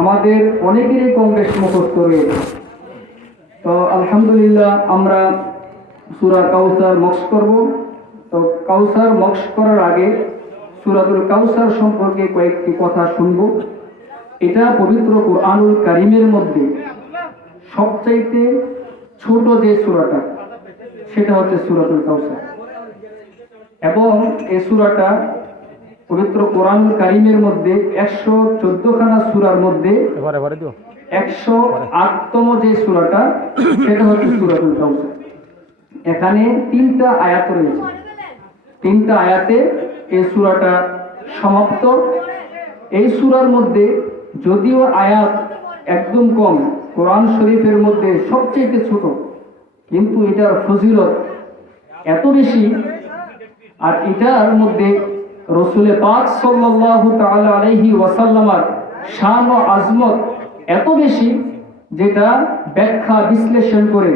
আমাদের অনেকেরই কংগ্রেস মুখস্থ রয়েছে। তো আলহামদুলিল্লাহ আমরা সুরা কাউসার মক্স করব। তো কাউসার মক্স করার আগে সুরাতুল কাউসার সম্পর্কে কয়েকটি কথা শুনব। এটা পবিত্র কোরআনুল কারিমের মধ্যে সবচাইতে ছোট যে সুরাটা, সেটা হচ্ছে সুরাতুল কাউসার। এবং এই সুরাটা পবিত্র কোরআন কারিমের মধ্যে একশো চোদ্দখানা সুরার মধ্যে একশো আটতম যে সুরাটা সেটা হচ্ছে সুরাতুল কাউসার। এখানে তিনটা আয়াত রয়েছে। তিনটা আয়াতে এই সুরাটা সমাপ্ত। এই সুরার মধ্যে যদিও আয়াত একদম কম কোরআন শরীফের মধ্যে সবচেয়ে ছোট কিন্তু এটার ফজিলত এত বেশি আর এটার মধ্যে রসুলে পাক সাল্লাল্লাহু তাআলা আলাইহি ওয়াসাল্লামার শান ও আজমত এত বেশি যেটা ব্যাখ্যা বিশ্লেষণ করে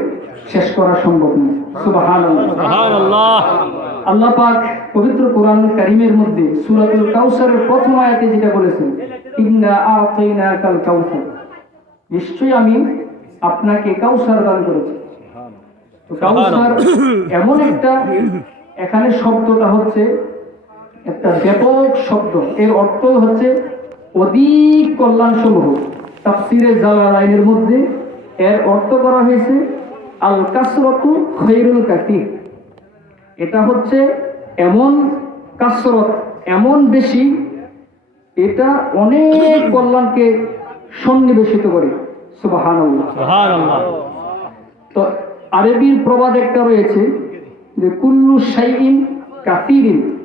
শেষ করা সম্ভব নয়। সুবহানাল্লাহ। সুবহানাল্লাহ। আল্লাহ পাক পবিত্র কোরআন কারিমের মধ্যে সূরাতুল কাউসারের প্রথম আয়াতে যেটা বলেছেন ইন্না আতাইনাকাল কাউসার নিশ্চয়ই আমি আপনাকে কাউসার দান করেছি। কাউসার এমন একটা এখানে শব্দটা হচ্ছে একটা ব্যাপক শব্দ। এর অর্থ হচ্ছে অধিক কল্যাণ সমূহ তাফসিরে জালালাইনের মধ্যে এর অর্থ করা হয়েছে আল কাসরতু খৈরুল কাতির এটা হচ্ছে এমন কাসরত এমন বেশি এটা অনেক কল্যাণকে সন্নিবেশিত করে। সুবহানাল্লাহ। সুবহানাল্লাহ। তো আরবির প্রবাদ একটা রয়েছে যে কুল্লু শাইইন কাফিরিন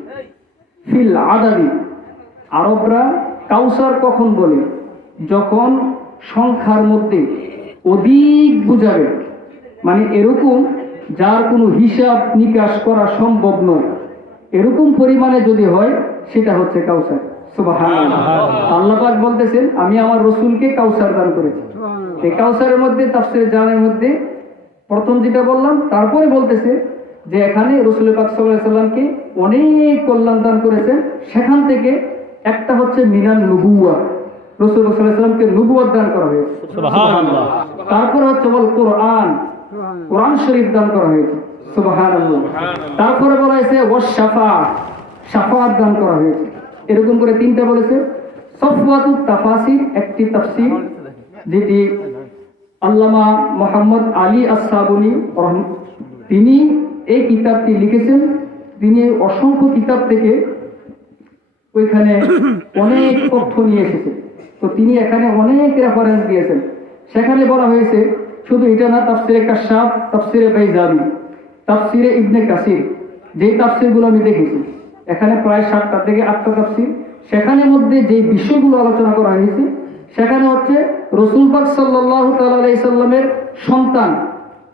ফিল আদাদি আরবরা কাউসার কখন বলে? যখন সংখ্যার মধ্যে অধিক বুঝাবে। মানে এরকম যার কোনো হিসাব নিকাশ করা সম্ভব নয়। এরকম পরিমাণে যদি হয় সেটা হচ্ছে কাউসার। আল্লাহ বলতেছেন আমি আমার রসুলকে কাউসার দান করেছি। এই কাউসারের মধ্যে তাফসির জানের মধ্যে প্রথম যেটা বললাম তারপরে বলতেছে যে এখানে রসুল পাক সাল্লামকে অনেক কল্যাণ দান করেছেন সেখান থেকে একটা হচ্ছে মিনান নুবুয়া রসুল সাল্লামকে দান করা হয়েছে। তারপরে হচ্ছে বল কোরআন। কোরআন শরীফ দান করা হয়েছে। সুবহানাল্লাহ। তারপরে বলা হয়েছে শাফাত দান করা হয়েছে। এরকম করে তিনটা বলেছে। সফওয়াতুত তাফাসির একটি তাফসীর যেটি আল্লামা মোহাম্মদ আলী আসাবুনি তিনি এই কিতাবটি লিখেছেন তিনি অসংখ্য কিতাব থেকে ওইখানে অনেক তথ্য নিয়ে এসেছেন তো তিনি এখানে অনেক রেফারেন্স দিয়েছেন। সেখানে বলা হয়েছে, শুধু এটা না, তাফসিরে কাশাব তাফসিরে বাইজাবি, তাফসিরে ইবনে কাসির যে তাফসিরগুলো আমি দেখেছি, এখানে প্রায় সাতটা থেকে আটটা তাফসির। সেখানের মধ্যে যে বিষয়গুলো আলোচনা করা হয়েছে, সেখানে হচ্ছে রসুল পাক সাল্লাহ সাল্লামের সন্তান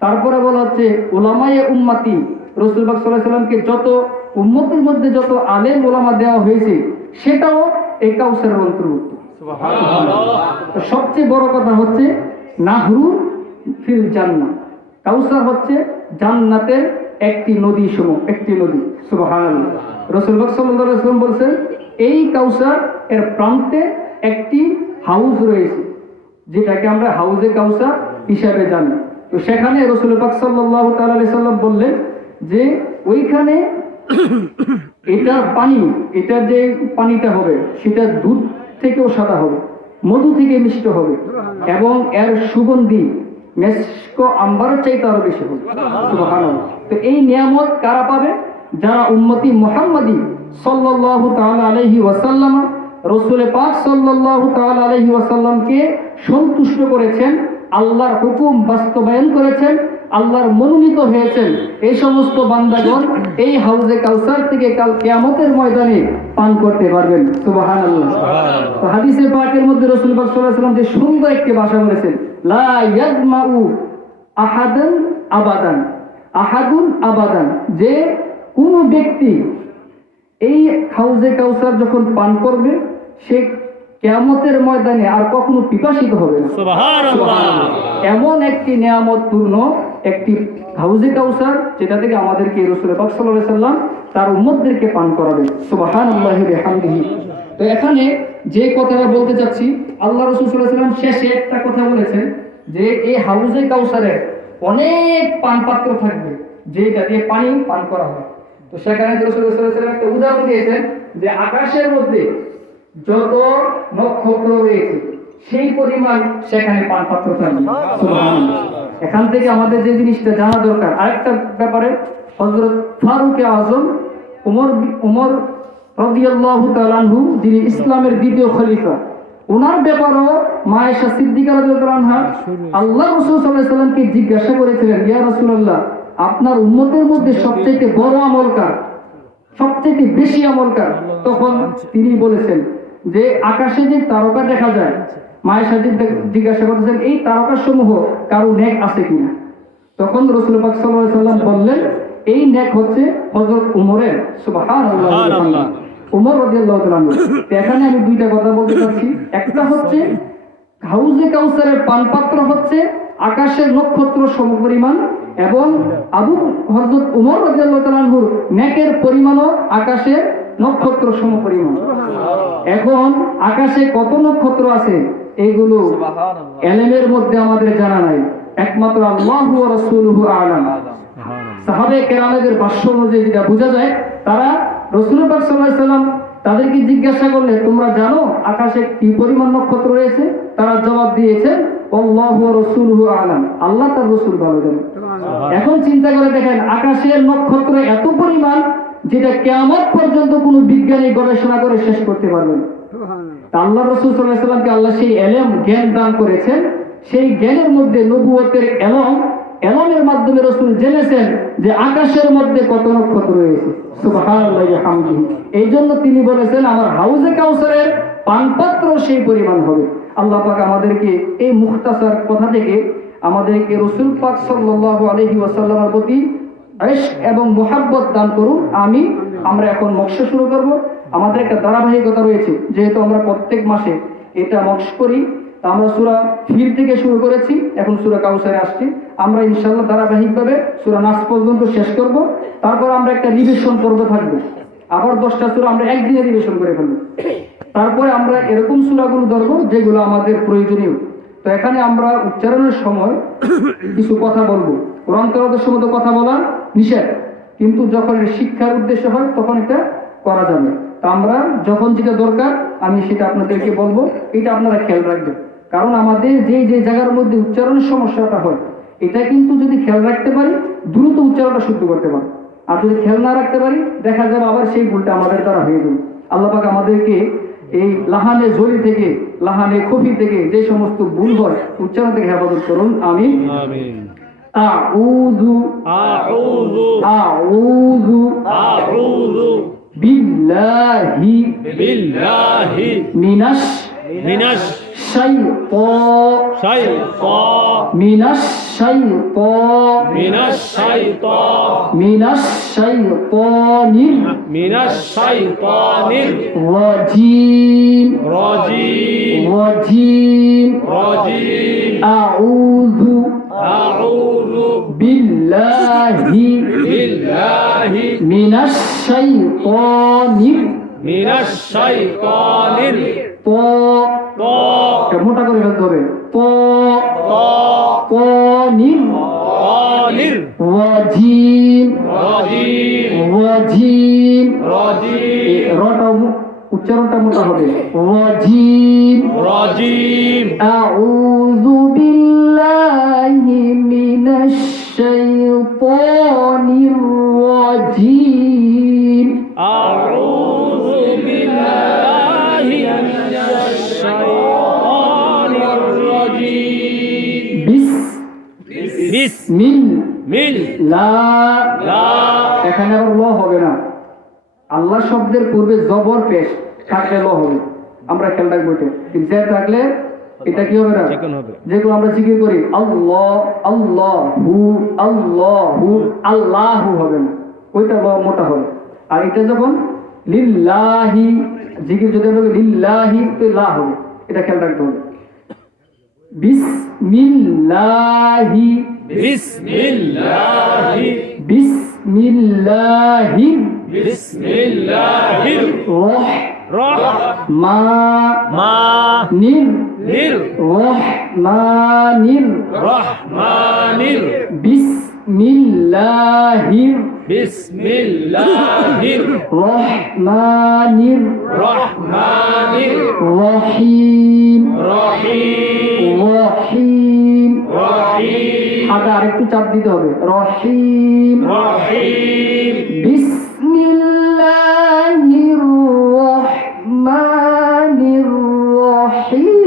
তারপরে বলা হচ্ছে ওলামায়ে উম্মাতি রসুল পাক সাল্লাহ সাল্লামকে যত উম্মতের মধ্যে যত আলেম ওলামা দেওয়া হয়েছে সেটাও এই কাউসারের অন্তর্ভুক্ত সবচেয়ে বড় কথা হচ্ছে নাহরু ফিল জান্না কাউসার হচ্ছে জান্নাতের একটি নদী সমূহ একটি নদী। সাল্লাল্লাহু আলাইহি ওয়াসাল্লাম বলেছেন এই কাউসার এর প্রান্তে একটি হাউস রয়েছে যেটাকে আমরা হাউজে কাউসার হিসাবে জানি। তো সেখানে রসুল পাক আলাইহি সাল্লাম বললেন যে ওইখানে এটা পানি, এটা যে পানিটা হবে, সেটা দুধ থেকেও সাদা হবে, মধু থেকে মিষ্ট হবে এবং এর সুগন্ধি মেস্ক আম্বারের চাইতে আরও বেশি হবে। তো এই নিয়ামত কারা পাবে? যারা উম্মতি মুহাম্মাদি সাল্লাল্লাহু তাআলা আলাইহি ওয়াসাল্লাম, রসুল পাক সাল্লাল্লাহু তাআলা আলাইহি ওয়াসাল্লামকে সন্তুষ্ট করেছেন আল্লাহর হুকুম বাস্তবায়ন করেছেন আল্লাহর মনোনীত হয়েছেন। এই সমস্ত বান্দাগণ এই হাউজে কাউসার থেকে কাল কিয়ামতের ময়দানে পান করতে পারবেন। সুবহানাল্লাহ। তো হাদিসে পাকের মধ্যে রাসূল পাক যে সুন্দর একটি ভাষা বলেছেন লা ইয়াজমাউ আহাদান আবাদান আহাদুন আবাদান। যে কোন ব্যক্তি এই হাউজে কাউসার যখন পান করবে সে কেয়ামতের ময়দানে আর কখনো পিপাসিত হবে না। এমন একটি নিয়ামত পূর্ণ একটি হাউজে কাউসার যেটা থেকে আমাদেরকে রসুল পাক সাল্লাম তার উম্মতদেরকে পান করাবেন। সুবহানাল্লাহি বিহামদিহি। তো এখানে যে কথাটা বলতে চাচ্ছি আল্লাহ রসুল সাল্লাহ সাল্লাম শেষে একটা কথা বলেছেন যে এই হাউজে কাউসারে অনেক পান পাত্র থাকবে যেটা দিয়ে পানি পান করা হয়। তো সেখানে রসুল সাল্লাহ সাল্লাম একটা উদাহরণ দিয়েছেন যে আকাশের মধ্যে যত নক্ষত্র রয়েছে, সেই পরিমাণ সেখানে পান পাত্র এখান থেকে আমাদের যে জিনিসটা জানা দরকার, আরেকটা ব্যাপারে হজরত ফারুক আজম, উমর উমর রাদিয়াল্লাহু তাআলা যিনি ইসলামের দ্বিতীয় খলিফা ওনার ব্যাপারও মায়েশা সিদ্দিকা রাদিয়াল্লাহু আল্লাহ রাসূল সাল্লাল্লাহু সাল্লামকে জিজ্ঞাসা করেছিলেন, ইয়া রাসূলুল্লাহ, আপনার উম্মতের মধ্যে সবচেয়ে বড় আমলকার সবচেয়ে বেশি আমলকার তখন তিনি বলেছেন যে আকাশে যে তারকা দেখা যায় মায়ের সাথে জিজ্ঞাসা করতেছেন এই তারকা সমূহ কারও নেক আছে কিনা? তখন রসুল পাক সাল্লাম বললেন এই নেক হচ্ছে হযরত উমরের। উমর এখানে আমি দুইটা কথা বলতে চাচ্ছি। একটা হচ্ছে হাউজে কাউসারের পানপাত্র হচ্ছে আকাশের নক্ষত্র সমপরিমাণ এবং আবু হযরত উমর আনহুর নেকের পরিমাণও আকাশের নক্ষত্র সমপরিমাণ। এখন আকাশে কত নক্ষত্র আছে এইগুলো এলেমের মধ্যে আমাদের জানা নাই। একমাত্র আল্লাহ রাসূলুহু আলাম। সাহাবে কেরামেদের ভাষ্য অনুযায়ী যেটা বোঝা যায় তারা রসুল পাক সাল্লাহ সাল্লাম তাদেরকে জিজ্ঞাসা করলে তোমরা জানো আকাশে কি পরিমাণ নক্ষত্র রয়েছে? তারা জবাব দিয়েছে আলাম। আল্লাহ তার রসুল ভালো জানে এখন চিন্তা করে দেখেন আকাশের নক্ষত্র এত পরিমাণ যেটা কেয়ামত পর্যন্ত কোনো বিজ্ঞানী গবেষণা করে শেষ করতে পারবে না। আল্লাহ রসুল সাল্লাহ সাল্লামকে আল্লাহ সেই এলেম জ্ঞান দান করেছেন। সেই জ্ঞানের মধ্যে নবুয়তের এলম এলমের মাধ্যমে রসুল জেনেছেন যে আকাশের মধ্যে কত নক্ষত্র রয়েছে। এই জন্য তিনি বলেছেন আমার হাউজে কাউসারের পানপাত্র সেই পরিমাণ হবে। আল্লাহ পাক আমাদেরকে এই মুখতাসার কথা থেকে আমাদেরকে রসুল পাক সাল্লাল্লাহু আলাইহি ওয়াসাল্লামের প্রতি এবং মোহাব্বত দান করুন আমি আমরা এখন মৎস্য শুরু করব। আমাদের একটা ধারাবাহিকতা রয়েছে, যেহেতু আমরা প্রত্যেক মাসে এটা মৎস্য করি আমরা সুরা ফির থেকে শুরু করেছি, এখন সুরা কাউসারে আসছি। আমরা ইনশাল্লাহ ধারাবাহিকভাবে সুরা নাস পর্যন্ত শেষ করব। তারপর আমরা একটা রিভিশন পর্ব থাকবে। আবার দশটা সুরা আমরা একদিনে রিভিশন করে ফেলব। তারপরে আমরা এরকম সুরাগুলো ধরবো, যেগুলো আমাদের প্রয়োজনীয়। তো এখানে আমরা উচ্চারণের সময় কিছু কথা বলব। কোরআন তেলাওয়াতের সময় তো কথা বলা নিষেধ। কিন্তু যখন এটা শিক্ষার উদ্দেশ্য হয়, তখন এটা করা যাবে। আমরা যখন যেটা দরকার, আমি সেটা আপনাদেরকে বলব, এটা আপনারা খেয়াল রাখবেন। কারণ আমাদের যে যে জায়গার মধ্যে উচ্চারণের সমস্যাটা হয়, এটা কিন্তু যদি খেয়াল রাখতে পারি, দ্রুত উচ্চারণটা শুদ্ধ করতে পারি। আর যদি খেয়াল না রাখতে পারি, দেখা যাবে আবার সেই ভুলটা আমাদের দ্বারা হয়ে যাবে। আল্লাহ পাক আমাদেরকে এই লাহানে জরি থেকে, লাহানে খফি থেকে যে সমস্ত ভুল হয়, উচ্চারণ থেকে হেফাজত করুন। আমি আউযু আউযু আউযু আউযু বিল্লাহি বিল্লাহি রাজিম রাজিম আউযু আউযু বিল্লাহি বিল্লাহি মিনাশ শাইতানির মিনাশ শাইতানির প ত এটা মোটা করে ফেলতে হবে। প রাজিম রটা উচ্চারণটা মোটা হবে। রাজিম রাজিম আউযু বিস মিল মিল লা। লা। এখানে আবার ল হবে না। আল্লাহ শব্দের পূর্বে জবর পেশ থাকলে ল হবে। আমরা খেয়াল রাখব এটা। কিন্তু থাকলে এটা কি হবে না? যেগুলো আমরা জিকির করি আল্লাহ আল্লাহ হু আল্লাহ হু আল্লাহ হবে না। ওইটা ল মোটা হবে। আর এটা যখন লিল্লাহি জিকির যদি আমরা লিল্লাহি তো লা হবে। এটা খেয়াল রাখতে হবে। বিসমিল্লাহি বিসমিল্লাহি বিসমিল্লাহি বিসমিল্লাহির রহ রহ মা মা নির নির রহমানির রহমানির বিসমিল্লাহির বিসমিল্লাহির রহমানির রহমানির রহিম রহিম চাপ দিতে হবে। রহিম রহিম বিসমিল্লাহির রহমানির রহিম।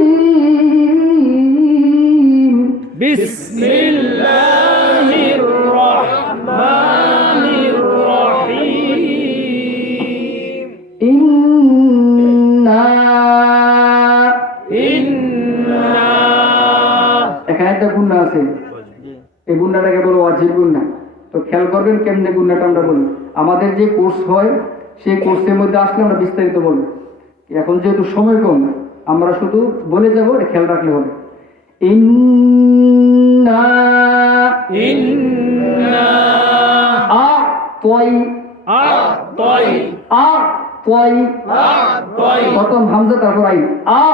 বিসমিল্লাহির রহমানির রহিম। ইন্না ইন্না। এখানে একটা গুন্না আছে। এই গুন্নাটাকে বলো অজিব গুন্না তো খেয়াল করবেন কেমনে গুন্নাটা আমরা বলি। আমাদের যে কোর্স হয় সেই কোর্সের মধ্যে আসলে আমরা বিস্তারিত বলব। এখন যেহেতু সময় কম আমরা শুধু বলে যাব এটা খেয়াল রাখলে হবে। ইন্না ইন্না আ তয় আ তয় প্রথম হামজা তারপর আই আ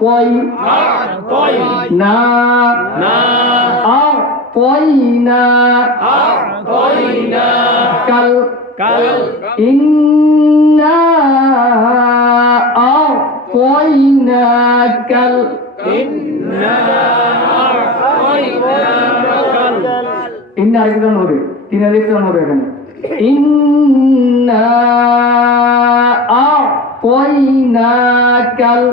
তয় আতাই না না আ তয় না আতাইনা কাল কাল إنا أعطيناك ال... ইন্না আতাইনা কাল إن আরেকজন হবে তিন আরেকজন হবে এখানে إنا أعطيناك ال...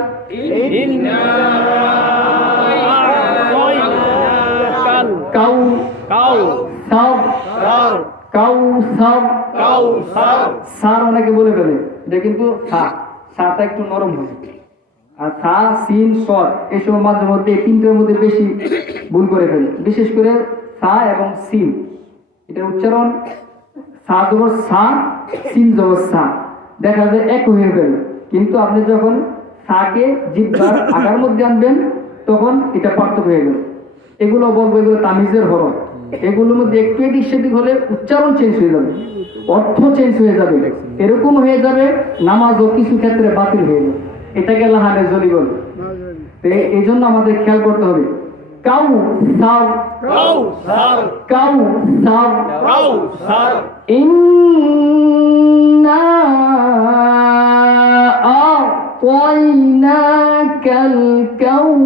সার অনেকে বলে ফেলে, এটা কিন্তু সা, সাটা একটু নরম হয়। আর সা, সিন, সর, এসব মাঝে মধ্যে এই তিনটের মধ্যে বেশি ভুল করে ফেলে। বিশেষ করে সা এবং সিন। এটার উচ্চারণ সা জবর সা, সিন জবর সা। দেখা যায় এক হয়ে গেল। কিন্তু আপনি যখন সাকে জিব্বার আকার মধ্যে আনবেন, তখন এটা পার্থক্য হয়ে গেল। এগুলো বলব এগুলো তামিজের হরফ। এগুলোর মধ্যে একটু এদিক সেদিক হলে উচ্চারণ চেঞ্জ হয়ে যাবে অর্থ চেঞ্জ হয়ে যাবে এরকম হয়ে যাবে নামাজ ও কিছু ক্ষেত্রে বাতিল হয়ে যাবে। এটাকে লাহানে জলি বলে এই জন্য আমাদের খেয়াল করতে হবে। কাউ সার। কাউ সার। কাউ সার। কাউ সার। ইন্না আ কাল কাউ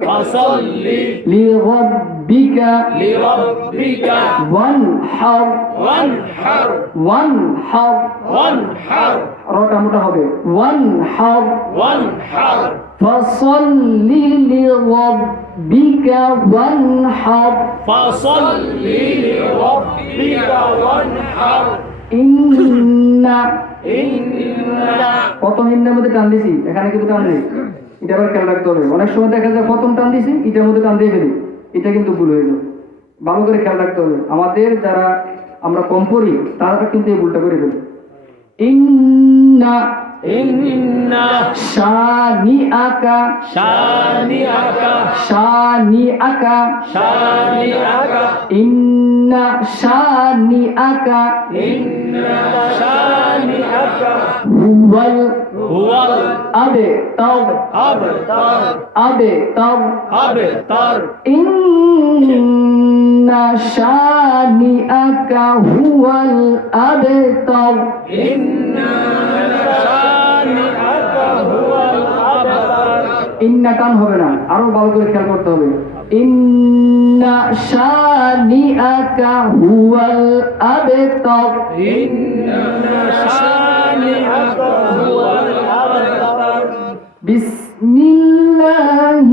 فصل لربك لربك وانحر وانحر وانحر وانحر রটা মোটা হবে وانحر وانحر فصل لربك وانحر فصل لربك وانحر إن إن প্রথম ইন্নের মধ্যে টান দিছি এখানে কিন্তু টান নেই এটা আবার খেয়াল রাখতে হবে। অনেক সময় দেখা যায় প্রথম টান দিয়েছি এটার মধ্যে টান দিয়ে ফেলি। এটা কিন্তু ভুল হয়ে যায়। ভালো করে খেয়াল রাখতে হবে। আমাদের যারা আমরা কম পড়ি তারা কিন্তু এই ভুলটা করে ফেলি। ইন্না ইন্না আকা ইন্না হুয়াল هو আবে তাও الأبتر আবে তাও أبتر إن شانئك هو الأبتر إن شانئك هو الأبتر ইন্না টান হবে না আরো ভালো করে খেয়াল করতে হবে ইন্না শানিআকা হুয়াল আবতার إن شانئك بسم الله